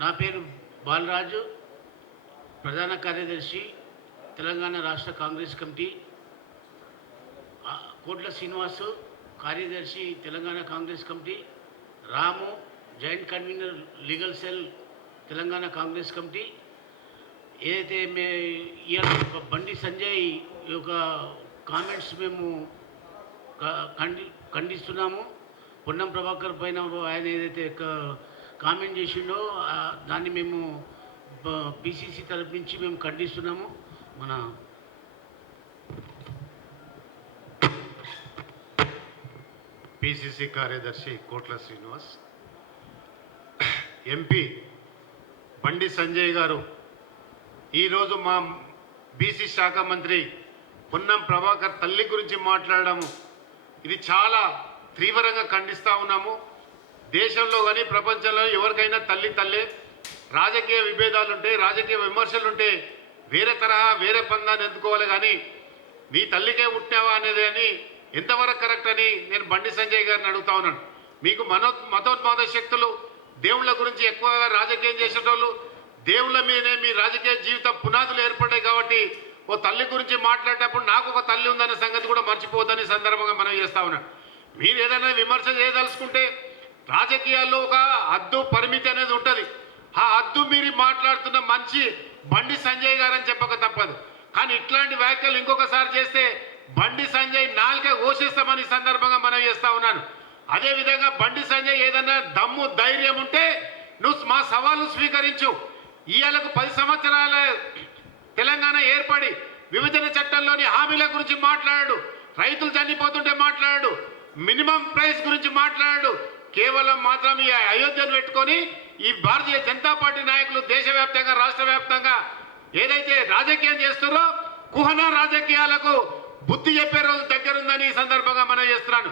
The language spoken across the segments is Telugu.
నా పేరు బాలరాజు, ప్రధాన కార్యదర్శి, తెలంగాణ రాష్ట్ర కాంగ్రెస్ కమిటీ. కోట్ల శ్రీనివాసు, కార్యదర్శి, Telangana Congress committee. Ramu, joint convener, legal cell, Telangana Congress committee. ఏదైతే బండి సంజయ్ యొక్క కామెంట్స్ మేము ఖండిస్తున్నాము. పొన్నం ప్రభాకర్ పైన ఆయన ఏదైతే కామెంట్ చేసిండో దాన్ని మేము పిసిసి తరపు నుంచి మేము ఖండిస్తున్నాము. మన పిసిసి కార్యదర్శి కోట్ల శ్రీనివాస్, ఎంపీ బండి సంజయ్ గారు ఈరోజు మా బీసీ శాఖ మంత్రి పొన్నం ప్రభాకర్ తల్లి గురించి మాట్లాడము, ఇది చాలా తీవ్రంగా ఖండిస్తూ ఉన్నాము. దేశంలో కానీ ప్రపంచంలో ఎవరికైనా తల్లి తల్లే. రాజకీయ విభేదాలుంటే, రాజకీయ విమర్శలుంటే వేరే తరహా వేరే పందాన్ని ఎందుకోవాలి, కానీ నీ తల్లికే పుట్టినావా అనేది అని ఎంతవరకు కరెక్ట్ అని నేను బండి సంజయ్ గారిని అడుగుతా ఉన్నాను. మీకు మతోన్మాద శక్తులు, దేవుళ్ళ గురించి ఎక్కువగా రాజకీయం చేసేటోళ్ళు, దేవుళ్ళ మీదనే మీ రాజకీయ జీవిత పునాదులు ఏర్పడ్డాయి. కాబట్టి ఓ తల్లి గురించి మాట్లాడేటప్పుడు నాకు ఒక తల్లి ఉందనే సంగతి కూడా మర్చిపోవద్దని సందర్భంగా మనం చేస్తా ఉన్నాం. మీరు ఏదైనా విమర్శ చేయదలుచుకుంటే రాజకీయాల్లో ఒక హద్దు పరిమితి అనేది ఉంటుంది. ఆ హద్దు మీరు మాట్లాడుతున్న మంచి బండి సంజయ్ గారు అని చెప్పక తప్పదు. కానీ ఇట్లాంటి వ్యాఖ్యలు ఇంకొకసారి చేస్తే బండి సంజయ్ నాలుక ఘోషిస్తామని సందర్భంగా మనం చేస్తా ఉన్నాను. అదేవిధంగా బండి సంజయ్ ఏదన్నా దమ్ము ధైర్యం ఉంటే నువ్వు మా సవాలు స్వీకరించు. ఇవాళకు 10 సంవత్సరాల తెలంగాణ ఏర్పడి విభజన చట్టంలోని హామీల గురించి మాట్లాడాడు, రైతులు చనిపోతుంటే మాట్లాడాడు, మినిమం ప్రైస్ గురించి మాట్లాడాడు. కేవలం మాత్రం ఈ అయోధ్యను పెట్టుకొని ఈ భారతీయ జనతా పార్టీ నాయకులు దేశవ్యాప్తంగా రాష్ట్ర వ్యాప్తంగా ఏదైతే రాజకీయం చేస్తున్నారో కుహనా రాజకీయాలకు బుద్ధి చెప్పే రోజు దగ్గరుందని ఈ సందర్భంగా మనం చేస్తున్నాను.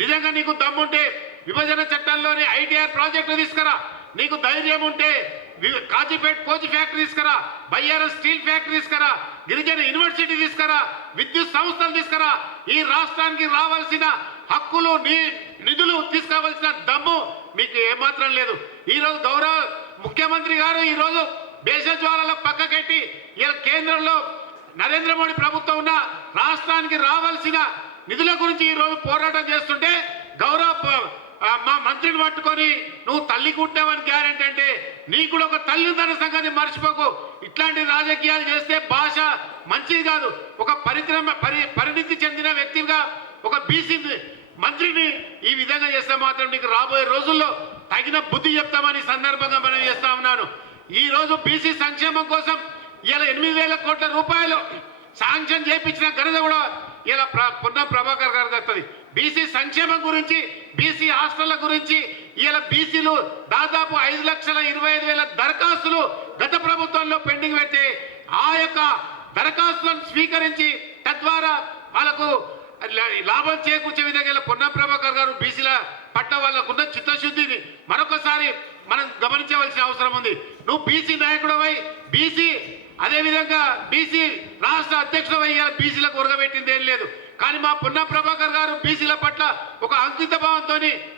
నిజంగా నీకు దమ్ముంటే విభజన చట్టంలోని ఐటీఆర్ ప్రాజెక్టు తీసుకురా. నీకు ధైర్యం ఉంటే కాజీపేట్ కోచ్ ఫ్యాక్టరీ తీసుకురా, బయ్యారం స్టీల్ ఫ్యాక్టరీ తీసుకురా, గిరిజన యూనివర్సిటీ తీసుకురా, విద్యుత్ సంస్థలు తీసుకురా. ఈ రాష్ట్రానికి రావాల్సిన హక్కులు, నిధులు తీసుకోవాల్సిన దమ్ము మీకు ఏమాత్రం లేదు. ఈరోజు గౌరవ ముఖ్యమంత్రి గారు ఈరోజు దేశజ్వాలలో పక్కకెట్టి ఇలా కేంద్రంలో నరేంద్ర మోడీ ప్రభుత్వం ఉన్న రాష్ట్రానికి రావాల్సిన నిధుల గురించి ఈరోజు పోరాటం చేస్తుంటే గౌరవ మా మంత్రిని పట్టుకొని నువ్వు తల్లి కుట్టావని గ్యారెంటీ అంటే నీకు కూడా ఒక తల్లి ఉందన్న సంగతి మర్చిపోకు. ఇట్లాంటి రాజకీయాలు చేస్తే భాష మంచిది కాదు. ఒక పరిణితి చెందిన వ్యక్తిగా ఒక బీసీ మంత్రిని ఈ విధంగా చేస్తే మాత్రం నీకు రాబోయే రోజుల్లో తగిన బుద్ధి చెప్తామని సందర్భంగా మనం చేస్తా ఉన్నాను. ఈ రోజు బీసీ సంక్షేమం కోసం ఇలా 8,000 కోట్ల రూపాయలు శాంక్షన్ చేయించిన ఘనత కూడా ఇలా పొన్నం ప్రభాకర్ గారు దక్కుతుంది. బీసీ సంక్షేమం గురించి, బీసీ హాస్టళ్ల గురించి ఇలా బీసీలు దాదాపు 5,25,000 దరఖాస్తులు గత ప్రభుత్వంలో పెండింగ్ పెడితే ఆ యొక్క దరఖాస్తులను స్వీకరించి తద్వారా వాళ్ళకు లాభం చేకూర్చే విధంగా పొన్నం ప్రభాకర్ గారు బీసీల పట్ల వాళ్ళకున్న చిత్తశుద్ధిని మరొకసారి మనం గమనించవలసిన అవసరం ఉంది. నువ్వు బీసీ నాయకుడవై బీసీ అదేవిధంగా బీసీ రాష్ట్ర అధ్యక్షుడవై బీసీలకు ఉరగబెట్టింది ఏం లేదు. కానీ మా పొన్నం ప్రభాకర్ గారు బీసీల పట్ల ఒక అంకిత భావంతో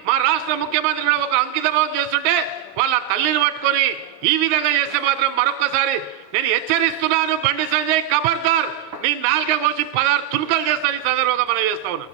మా రాష్ట్ర ముఖ్యమంత్రి కూడా ఒక అంకిత భావం చేస్తుంటే వాళ్ళ తల్లిని పట్టుకొని ఈ విధంగా చేస్తే మాత్రం మరొక్కసారి నేను హెచ్చరిస్తున్నాను. బండి సంజయ్ ఖబర్దార్, నీ నాలుక కోసి 16 తుణుకలు చేస్తాను ఈ సందర్భంగా మనం చేస్తా ఉన్నాం.